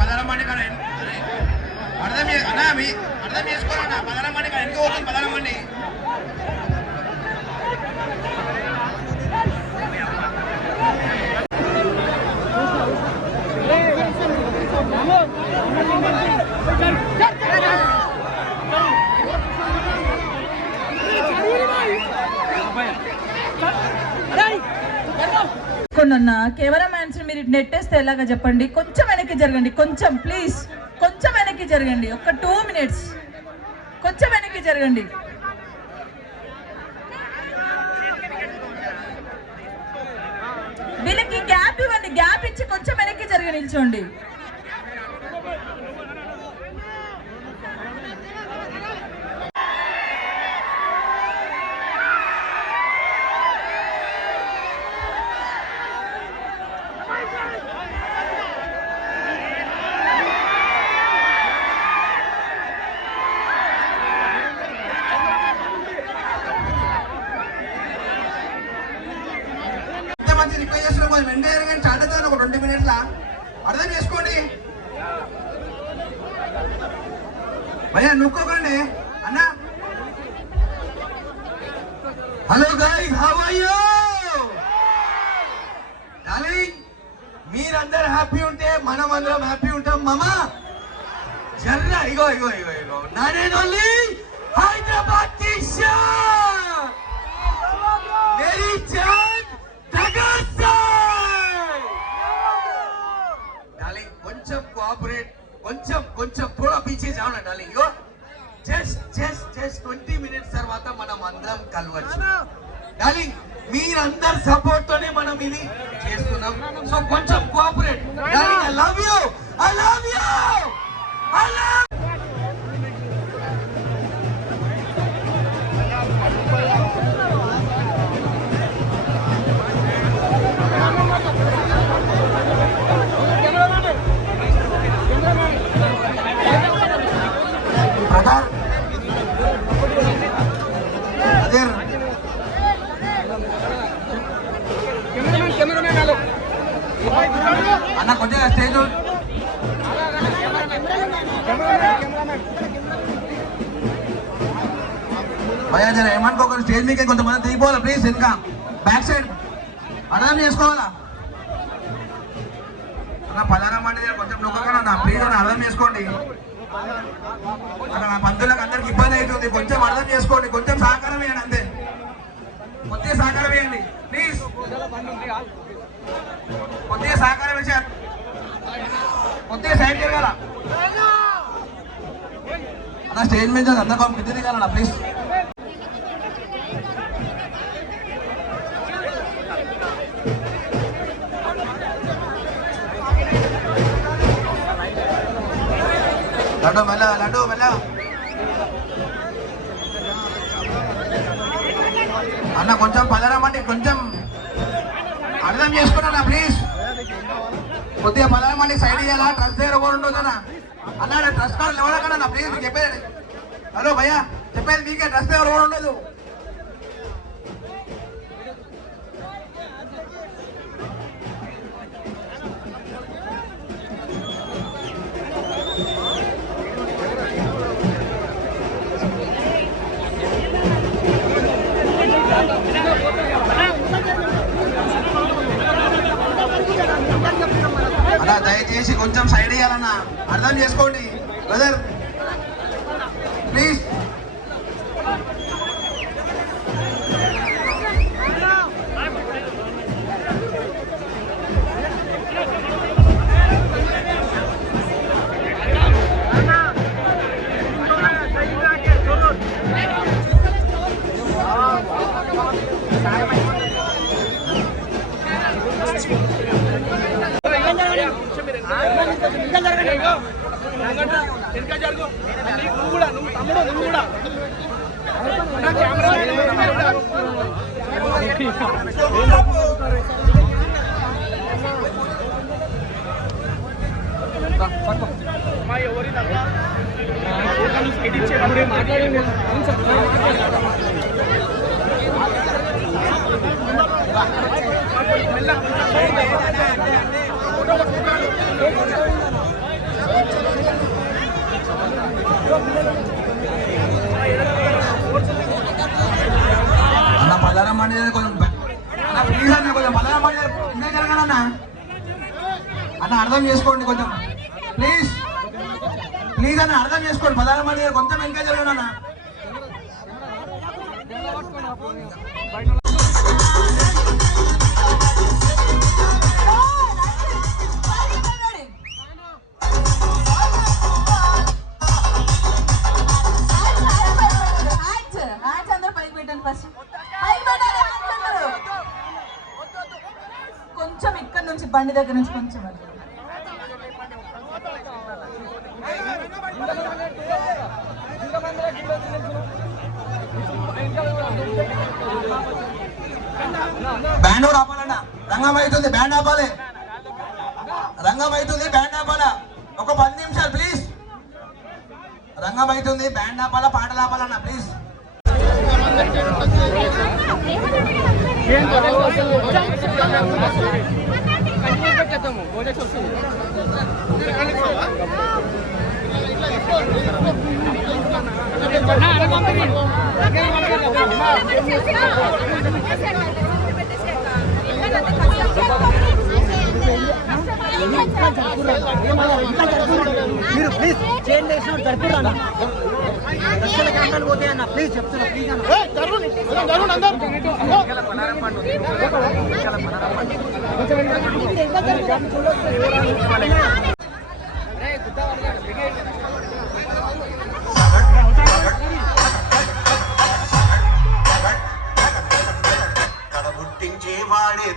పదరమండి కానీ అర్థం చేసుకోవాలన్నా పదరమండి కానీ ఎందుకు పోతుంది పదరమండి. అన్న కెమెరా మ్యాన్స్ మీరు నెట్టేస్తే ఎలాగా చెప్పండి. కొంచెం వెనక్కి జరగండి, కొంచెం ప్లీజ్, కొంచెం వెనక్కి జరగండి. ఒక 2 minutes కొంచెం వెనక్కి జరగండి. వీళ్ళకి గ్యాప్ ఇవ్వండి, గ్యాప్ ఇచ్చి కొంచెం వెనక్కి జరిగి నిల్చోండి. రిక్వెస్ట్ చేస్తున్నాం కొంచెం వెంటనే కానీ స్టార్ట్ అవుతుంది ఒక 2 minutes అర్థం చేసుకోండి. భయ్యా నొక్కోకండి అన్నా. Hello guys, how are you darling? మీరందరూ హ్యాపీ ఉంటే మనం అందరం హ్యాపీ ఉంటాం మామా. జర్రా ఇగో ఇగో ఇగో ఇగో నానేనోళ్ళి హైదరాబాద్ టీషర్ట్ మేరీ జాన్ डार्लिंग కొంచెం కోఆపరేట్, కొంచెం थोड़ा पीछे जाओ ना डार्लिंग. यो జస్ట్ 20 minutes తర్వాత మనం అందరం కలవచ్చు డార్లింగ్. మీరందరి సపోర్ట్ తోనే మనం ఇది చేస్తున్నాం. సో కొంచెం cooperate darling. I love you. అన్న కొంచెం స్టేజ్ భయ్యా జర ఏమనుకోకండి. స్టేజ్ మీకే కొంతమంది దిగిపోవాలి ప్లీజ్. ఇంకా బ్యాక్ సైడ్ అర్థం చేసుకోవాలా అన్న. పదరమండి కొంచెం నొక్కకుండా ప్లీజ్ అని అర్థం చేసుకోండి. అక్కడ నా పంతులకు అందరికి ఇబ్బంది అవుతుంది. కొంచెం అర్థం చేసుకోండి, కొంచెం సహకారం ఇవ్వండి అంతే. కొద్దిగా సహకారం ఇవ్వండి ప్లీజ్, కొద్దిగా సహకారం ఇచ్చారు. కొద్దిగా సైడ్ జరగాల అన్న. స్టేజ్ మీద అందరం మిద్ది దిగాలన్న ప్లీజ్. లడ్డు మెల్ల అన్న. కొంచెం పదరమండి, కొంచెం అర్థం చేసుకున్నా ప్లీజ్. కొద్దిగా పదరమండి సైడ్ ఇవ్వాలా. ట్రస్ట్ దగ్గర కూడా ఉండదు అన్న. ట్రస్ట్ కార్డు ఎవరకన్నా ప్లీజ్ చెప్పేది. హలో భయ్యా చెప్పేది మీకే, ట్రస్ట్ దగ్గర కూడా ఉండదు. అలా దయచేసి కొంచెం సైడ్ ఇవ్వాలన్నా, అర్థం చేసుకోండి బ్రదర్ ప్లీజ్. అన్న అర్థం చేసుకోండి కొంచెం ప్లీజ్ ప్లీజ్ అన్న అర్థం చేసుకోండి. ప్రధానమంత్రి గారు కొంచెం వెనక జరగండి అన్న. హ్యాండ్స్ అందరూ పైకి పెట్టండి ఫస్ట్. పైకి పెట్టండి హ్యాండ్స్ అందరూ. కొంచెం ఇక్కడ నుంచి బండి దగ్గర నుంచి కొంచెం అది. బ్యాండ్ కూడా ఆపాలన్న. రంగం అవుతుంది, బ్యాండ్ ఆపాలి. రంగం అవుతుంది, బ్యాండ్ ఆపాలా. ఒక 10 నిమిషాలు ప్లీజ్. రంగం అవుతుంది, బ్యాండ్ ఆపాలా, పాటలు ఆపాలన్న ప్లీజ్. మీరు ప్లీజ్ చేంజ్ చేసిన జరుపురా దర్శన క్యామెరాలు పోతాయి అన్న ప్లీజ్ చెప్తున్నా ప్లీజ్ అన్న కడబుట్టించే వాడే